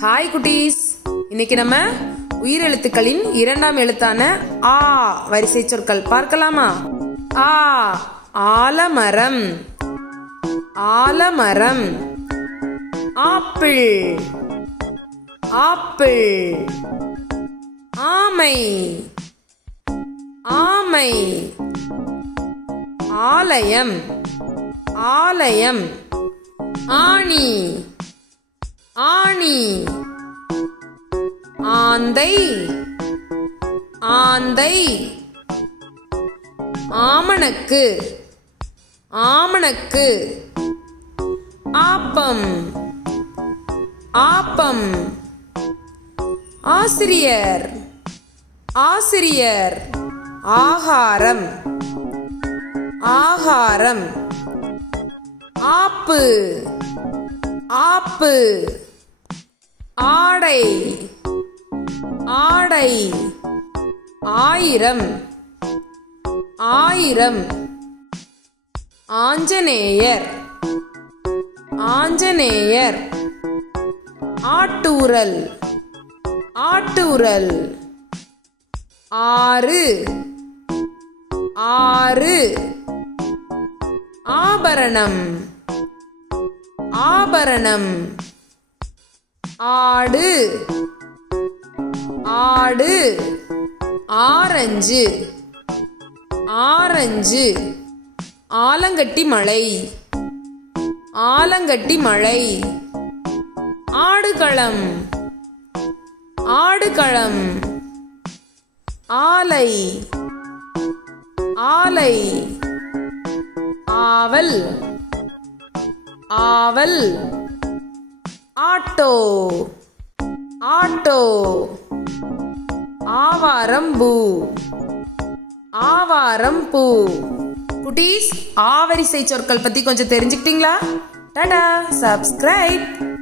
Hi குட்டீஸ், இன்னைக்கு நம்ம உயிரெழுத்துக்களின் இரண்டாம் எழுத்தான ஆ வரிசை சொற்கள் பார்க்கலாமா? ஆ ஆலமரம், ஆலமரம். Apple, apple. ஆமை, ஆமை. ஆலயம், ஆலயம். ஆணி, ஆணி. ஆந்தை, ஆந்தை. ஆமணக்கு, ஆமணக்கு. ஆப்பம், ஆப்பம். ஆசிரியர், ஆசிரியர். ஆகாரம், ஆகாரம். ஆப்பு, ஆப்பு. ஆடை, ஆடை. ஆயிரம், ஆயிரம். ஆஞ்சநேயர், ஆஞ்சநேயர். ஆட்டூரல், ஆட்டூரல். ஆறு, ஆறு. ஆபரணம், ஆபரணம். ஆடு, ஆடு. Orange, orange. ஆலங்கட்டி மழை, ஆலங்கட்டி மழை. ஆடுகளம், ஆடுகளம். ஆலை, ஆலை. ஆவல், ஆவல். Auto, auto. ஆவாரம்பூ, ஆவாரம்பூ. குட்டீஸ், ஆவரிசை சொற்கள் பத்தி கொஞ்சம் தெரிஞ்சுக்கிட்டீங்களா? டாடா, சப்ஸ்கிரைப்.